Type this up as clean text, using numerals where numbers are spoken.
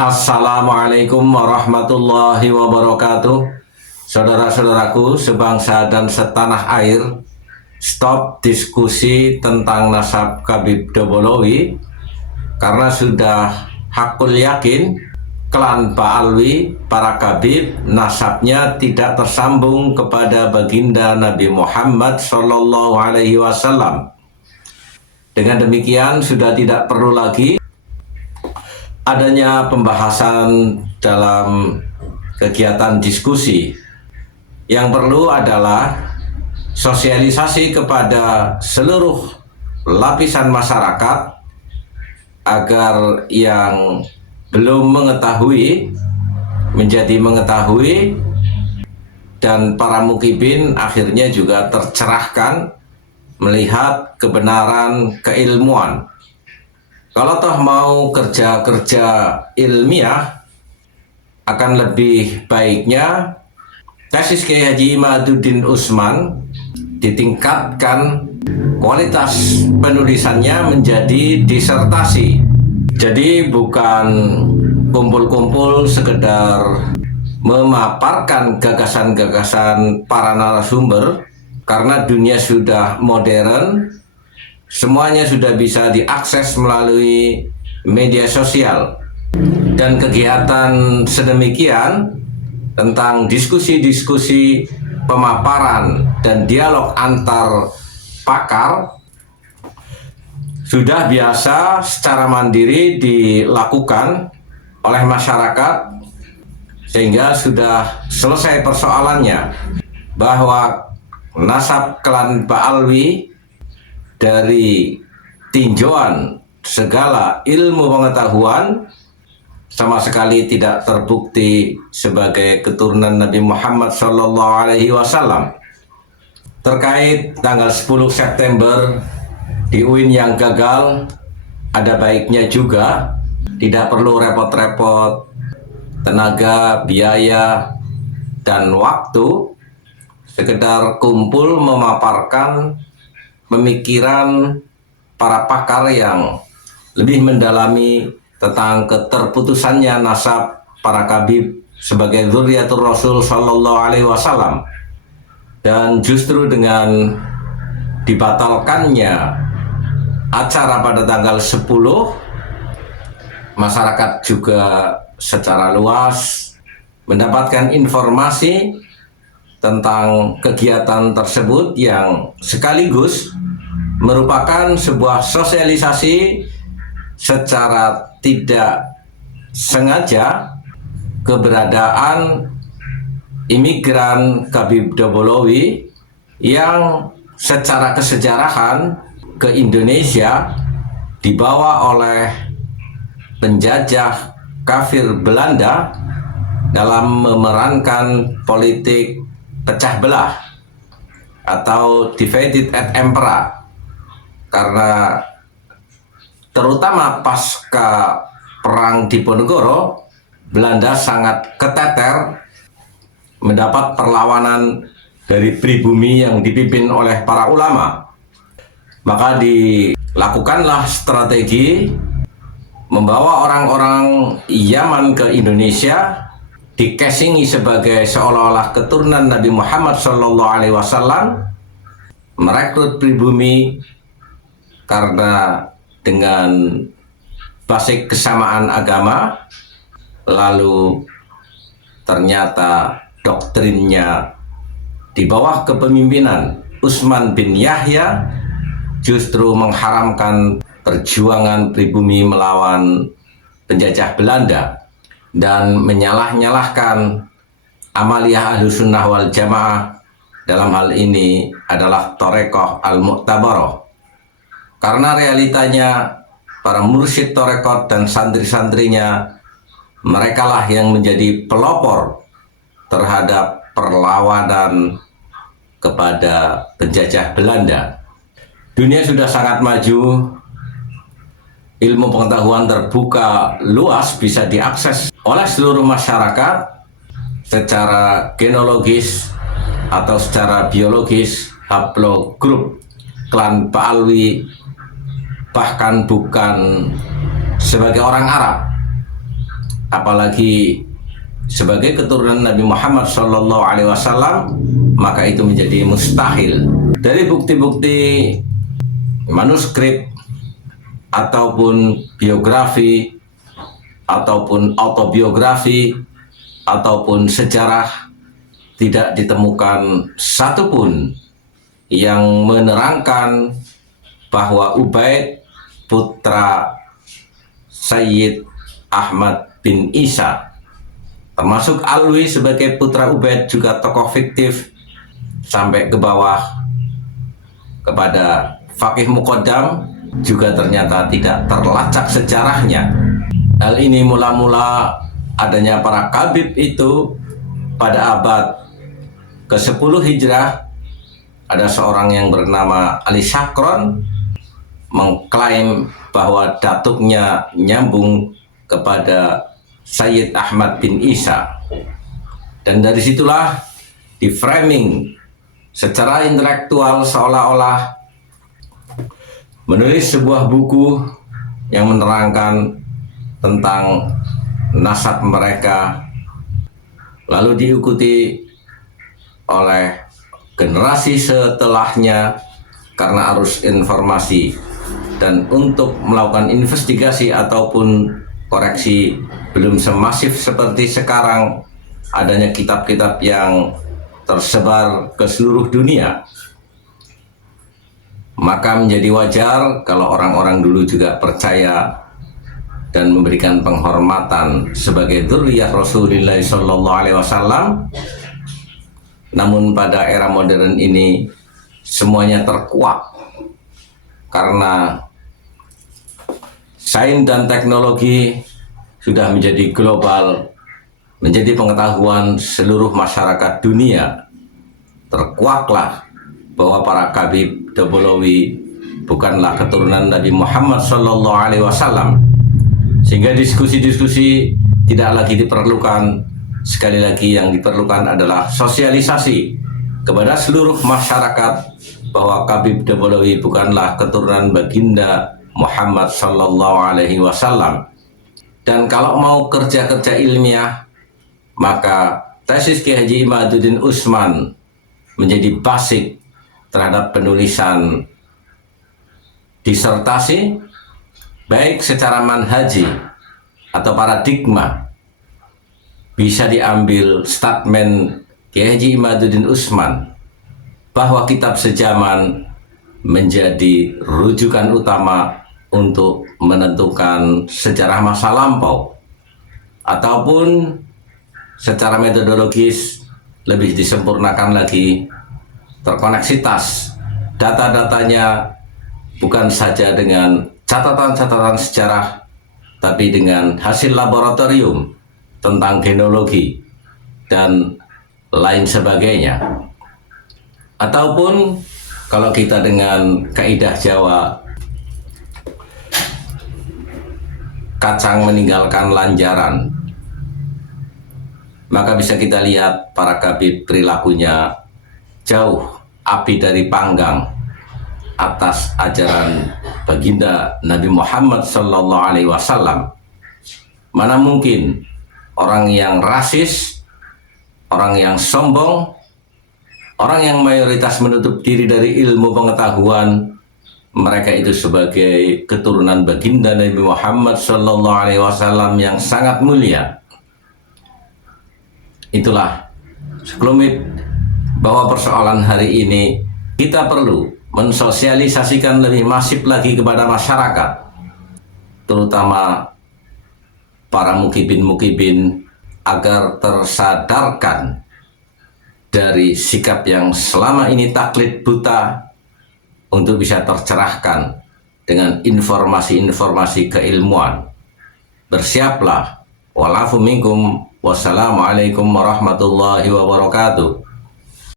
Assalamualaikum warahmatullahi wabarakatuh. Saudara-saudaraku sebangsa dan setanah air, stop diskusi tentang nasab Khabib Dobolowi karena sudah hakul yakin klan Ba'alwi, para Khabib, nasabnya tidak tersambung kepada baginda Nabi Muhammad SAW. Dengan demikian sudah tidak perlu lagi adanya pembahasan dalam kegiatan diskusi. Yang perlu adalah sosialisasi kepada seluruh lapisan masyarakat agar yang belum mengetahui menjadi mengetahui, dan para mukibin akhirnya juga tercerahkan melihat kebenaran keilmuan. Kalau toh mau kerja-kerja ilmiah, akan lebih baiknya tesis Kiai Haji Imaduddin Utsman ditingkatkan kualitas penulisannya menjadi disertasi. Jadi bukan kumpul-kumpul sekedar memaparkan gagasan-gagasan para narasumber, karena dunia sudah modern. Semuanya sudah bisa diakses melalui media sosial, dan kegiatan sedemikian tentang diskusi-diskusi, pemaparan, dan dialog antar pakar sudah biasa secara mandiri dilakukan oleh masyarakat, sehingga sudah selesai persoalannya bahwa nasab klan Ba'alwi dari tinjauan segala ilmu pengetahuan sama sekali tidak terbukti sebagai keturunan Nabi Muhammad SAW. Terkait tanggal 10 September di UIN yang gagal, ada baiknya juga tidak perlu repot-repot tenaga, biaya, dan waktu, sekedar kumpul memaparkan pemikiran para pakar yang lebih mendalami tentang keterputusannya nasab para Khabib sebagai dzurriyyatur Rasul Sallallahu Alaihi Wasallam. Dan justru dengan dibatalkannya acara pada tanggal 10, masyarakat juga secara luas mendapatkan informasi tentang kegiatan tersebut yang sekaligus merupakan sebuah sosialisasi secara tidak sengaja keberadaan imigran Khabib Dobolowi yang secara kesejarahan ke Indonesia dibawa oleh penjajah kafir Belanda dalam memerankan politik pecah belah atau divided et impera, karena terutama pasca perang Diponegoro, Belanda sangat keteter mendapat perlawanan dari pribumi yang dipimpin oleh para ulama. Maka dilakukanlah strategi membawa orang-orang Yaman ke Indonesia, dikesingi sebagai seolah-olah keturunan Nabi Muhammad SAW, merekrut pribumi karena dengan basic kesamaan agama, lalu ternyata doktrinnya di bawah kepemimpinan Utsman bin Yahya justru mengharamkan perjuangan pribumi melawan penjajah Belanda dan menyalah-nyalahkan amaliyah Ahlussunnah wal Jamaah, dalam hal ini adalah Thorekoh Al-Mu'tabaroh. Karena realitanya para mursyid Thorekoh dan santri-santrinya, merekalah yang menjadi pelopor terhadap perlawanan kepada penjajah Belanda. Dunia sudah sangat maju, ilmu pengetahuan terbuka luas, bisa diakses oleh seluruh masyarakat secara genealogis atau secara biologis. Haplogrup klan Ba'alwi bahkan bukan sebagai orang Arab, apalagi sebagai keturunan Nabi Muhammad SAW, maka itu menjadi mustahil. Dari bukti-bukti manuskrip ataupun biografi ataupun autobiografi ataupun sejarah, tidak ditemukan satupun yang menerangkan bahwa Ubaid putra Sayyid Ahmad bin Isa, termasuk Alwi sebagai putra Ubaid juga tokoh fiktif, sampai ke bawah kepada Faqih Muqaddam juga ternyata tidak terlacak sejarahnya. Hal ini mula-mula adanya para kabib itu pada abad ke-10 Hijrah. Ada seorang yang bernama Ali Syakron mengklaim bahwa datuknya nyambung kepada Sayyid Ahmad bin Isa, dan dari situlah di framing secara intelektual seolah-olah menulis sebuah buku yang menerangkan tentang nasab mereka, lalu diikuti oleh generasi setelahnya karena arus informasi, dan untuk melakukan investigasi ataupun koreksi belum semasif seperti sekarang, adanya kitab-kitab yang tersebar ke seluruh dunia. Maka menjadi wajar kalau orang-orang dulu juga percaya dan memberikan penghormatan sebagai dzurriyyah Rasulullah SAW. Namun pada era modern ini semuanya terkuak karena sains dan teknologi sudah menjadi global, menjadi pengetahuan seluruh masyarakat dunia. Terkuaklah bahwa para kabib Dabalawi bukanlah keturunan Nabi Muhammad SAW, sehingga diskusi-diskusi tidak lagi diperlukan. Sekali lagi yang diperlukan adalah sosialisasi kepada seluruh masyarakat bahwa Kabib Dabalawi bukanlah keturunan baginda Muhammad SAW. Dan kalau mau kerja-kerja ilmiah, maka tesis Kiai Haji Imaduddin Utsman menjadi basic terhadap penulisan disertasi, baik secara manhaji atau paradigma. Bisa diambil statement Kiai Haji Imaduddin Utsman bahwa kitab sejaman menjadi rujukan utama untuk menentukan sejarah masa lampau, ataupun secara metodologis lebih disempurnakan lagi, terkoneksitas data-datanya bukan saja dengan catatan-catatan sejarah, tapi dengan hasil laboratorium tentang genealogi dan lain sebagainya. Ataupun kalau kita dengan kaidah Jawa, kacang meninggalkan lanjaran, maka bisa kita lihat para kabib perilakunya jauh api dari panggang atas ajaran baginda Nabi Muhammad SAW. Mana mungkin orang yang rasis, orang yang sombong, orang yang mayoritas menutup diri dari ilmu pengetahuan, mereka itu sebagai keturunan baginda Nabi Muhammad SAW yang sangat mulia. Itulah sekelumit bahwa persoalan hari ini kita perlu mensosialisasikan lebih masif lagi kepada masyarakat, terutama para mukibin-mukibin, agar tersadarkan dari sikap yang selama ini taklid buta untuk bisa tercerahkan dengan informasi-informasi keilmuan. Bersiaplah. Walafu minkum. Wassalamualaikum warahmatullahi wabarakatuh.